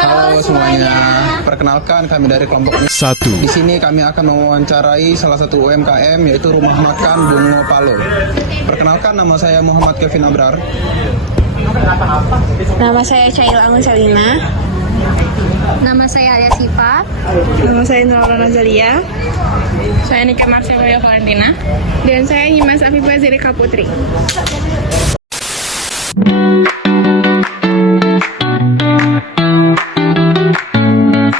Halo semuanya, perkenalkan kami dari kelompok Satu. Di sini kami akan mewawancarai salah satu UMKM yaitu Rumah Makan Bungo Palo. Perkenalkan, nama saya Muhammad Kevin Abrar. Nama saya Cail Angun Selina. Nama saya Alia Sipa. Nama saya Nurul Nazalia. Saya Nika Marcelo Valentina. Dan saya Nyimas Afifah Zirika Putri.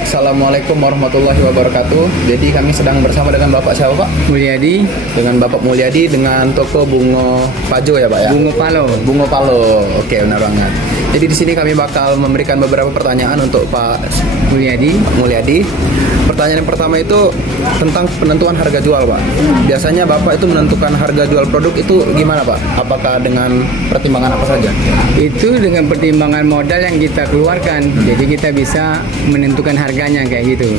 Assalamualaikum warahmatullahi wabarakatuh. Jadi kami sedang bersama dengan Bapak siapa Pak? Mulyadi, Dengan Bapak Mulyadi dengan toko Bungo Pajo ya Pak ya? Bungo Palo. Bungo Palo. Oke, benar banget. Jadi di sini kami bakal memberikan beberapa pertanyaan untuk Pak Mulyadi. Pertanyaan yang pertama itu tentang penentuan harga jual, Pak. Biasanya Bapak itu menentukan harga jual produk itu gimana, Pak? Apakah dengan pertimbangan apa saja? Itu dengan pertimbangan modal yang kita keluarkan. Jadi kita bisa menentukan harganya kayak gitu.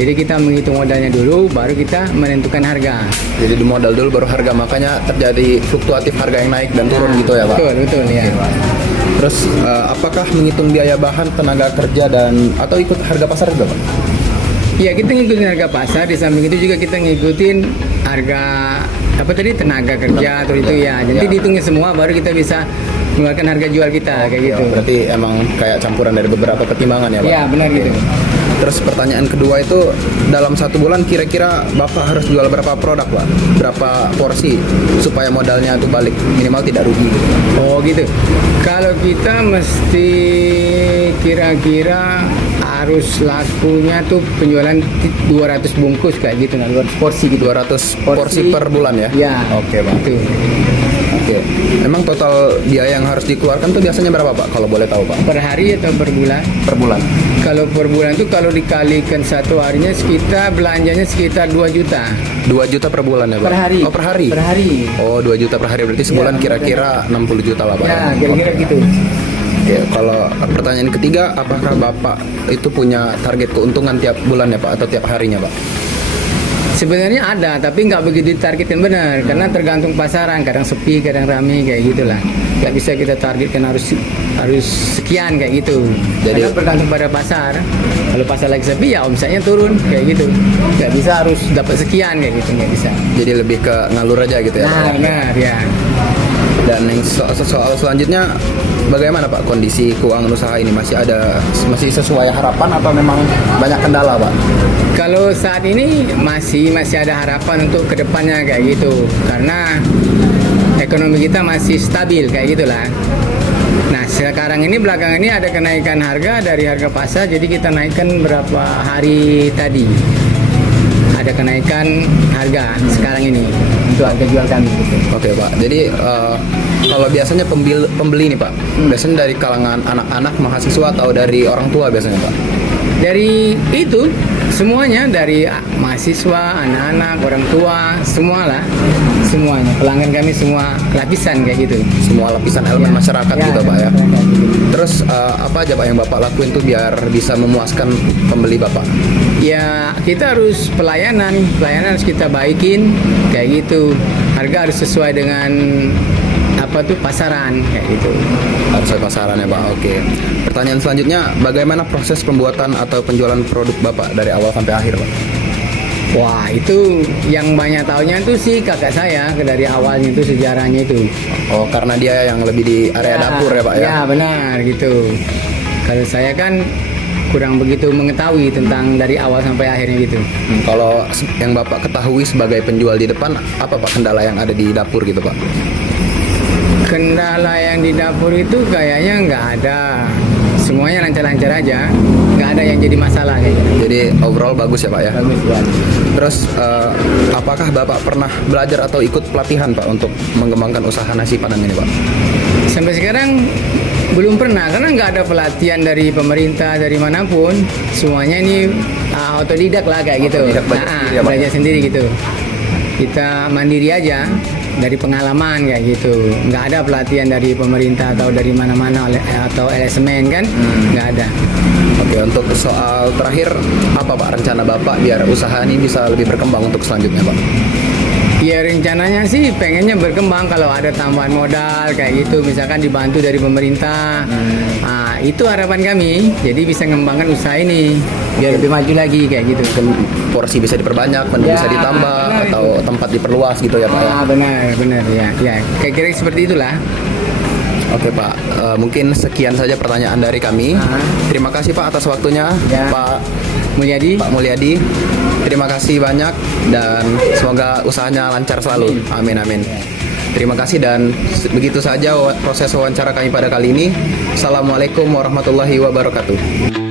Jadi kita menghitung modalnya dulu, baru kita menentukan harga. Jadi di modal dulu baru harga, makanya terjadi fluktuatif harga yang naik dan turun gitu ya, Pak? Betul ya. Terus apakah menghitung biaya bahan, tenaga kerja dan atau ikut harga pasar juga, Pak? Ya, kita ngikutin harga pasar, di samping itu juga kita ngikutin harga tenaga kerja atau itu ya. Jadi dihitungnya semua baru kita bisa mengeluarkan harga jual kita kayak gitu. Berarti emang kayak campuran dari beberapa pertimbangan ya, Pak? Ya, benar gitu. Terus pertanyaan kedua itu, dalam satu bulan kira-kira Bapak harus jual berapa produk, Pak? Berapa porsi supaya modalnya itu balik, minimal tidak rugi gitu. Oh gitu. Kalau kita mesti kira-kira harus lakunya tuh penjualan 200 bungkus kayak gitu, 200 porsi gitu. 200 porsi per bulan ya? Ya. Oke, Pak. Itu. Oke. Emang total biaya yang harus dikeluarkan tuh biasanya berapa, Pak? Kalau boleh tahu, Pak? Per hari atau per bulan? Per bulan. Kalau per bulan tuh kalau dikalikan satu harinya sekitar belanjanya sekitar 2 juta. 2 juta per bulan ya, Pak? Per hari. Oh, per hari? Per hari. Oh, 2 juta per hari. Berarti sebulan kira-kira 60 juta lah, Pak? Ya, kira-kira Oke. gitu. Oke, kalau pertanyaan ketiga, apakah Bapak itu punya target keuntungan tiap bulan ya, Pak? Atau tiap harinya, Pak? Sebenarnya ada, tapi nggak begitu ditargetkan benar, karena tergantung pasaran, kadang sepi, kadang ramai kayak gitulah. Nggak bisa kita targetkan harus sekian kayak gitu. Jadi Karena tergantung pada pasar. Kalau pasar lagi sepi ya omsetnya turun kayak gitu. Nggak bisa harus dapat sekian kayak gitu, nggak bisa. jadi lebih ke ngalur aja gitu ya, Pak? Nah, benar ya. Dan yang soal selanjutnya, bagaimana Pak kondisi keuangan usaha ini? Masih sesuai harapan atau memang banyak kendala, Pak? Kalau saat ini masih ada harapan untuk kedepannya kayak gitu, karena ekonomi kita masih stabil kayak gitulah. Nah, sekarang ini belakangan ini ada kenaikan harga dari harga pasar, jadi kita naikkan berapa hari tadi. Ada kenaikan harga sekarang ini untuk harga jual kami. Oke, Pak. Jadi kalau biasanya pembeli nih, Pak, biasanya dari kalangan anak-anak, mahasiswa atau dari orang tua biasanya, Pak? Dari itu semuanya, dari mahasiswa, anak-anak, orang tua, semualah, semuanya. Pelanggan kami semua lapisan kayak gitu. Semua lapisan elemen masyarakat gitu, Pak ya. Terus apa aja, Pak, yang Bapak lakuin tuh biar bisa memuaskan pembeli Bapak? Ya, kita harus pelayanan harus kita baikin kayak gitu. Harga harus sesuai dengan pasaran kayak gitu. Harus sesuai pasaran ya, Pak. Oke. Pertanyaan selanjutnya, bagaimana proses pembuatan atau penjualan produk Bapak dari awal sampai akhir, Pak? Wah, itu yang banyak tahunya itu sih kakak saya dari awalnya itu sejarahnya itu. Oh, karena dia yang lebih di area dapur ya, Pak ya? Ya, benar gitu. Kalau saya kan kurang begitu mengetahui tentang dari awal sampai akhirnya gitu. Kalau yang Bapak ketahui sebagai penjual di depan, apa Pak kendala yang ada di dapur gitu, Pak? Kendala yang di dapur itu kayaknya nggak ada. Semuanya lancar-lancar aja. Nggak ada yang jadi masalah kayak gitu. Jadi overall bagus ya, Pak ya? Bagus banget. Terus apakah Bapak pernah belajar atau ikut pelatihan, Pak, untuk mengembangkan usaha nasi padang ini, Pak? Sampai sekarang belum pernah, karena nggak ada pelatihan dari pemerintah, dari manapun. Semuanya ini otodidak lah kayak gitu. Otodidak, belajar sendiri ya, Pak? Belajar sendiri gitu. Kita mandiri aja dari pengalaman kayak gitu. Nggak ada pelatihan dari pemerintah atau dari mana-mana atau LSMN kan, nggak ada. Oke, untuk soal terakhir, apa Pak rencana Bapak biar usaha ini bisa lebih berkembang untuk selanjutnya, Pak? Ya rencananya sih pengennya berkembang kalau ada tambahan modal kayak gitu, misalkan dibantu dari pemerintah. Nah, Itu harapan kami, jadi bisa mengembangkan usaha ini biar lebih maju lagi kayak gitu. Mungkin porsi bisa diperbanyak, menu Ya, bisa ditambah, benar atau itu. tempat diperluas gitu ya Pak ya. Benar ya. Kira-kira seperti itulah. Oke Pak, mungkin sekian saja pertanyaan dari kami. Terima kasih Pak atas waktunya, Ya. Pak Mulyadi. Mulyadi. Terima kasih banyak dan semoga usahanya lancar selalu. Amin amin. Terima kasih dan begitu saja proses wawancara kami pada kali ini. Assalamualaikum warahmatullahi wabarakatuh.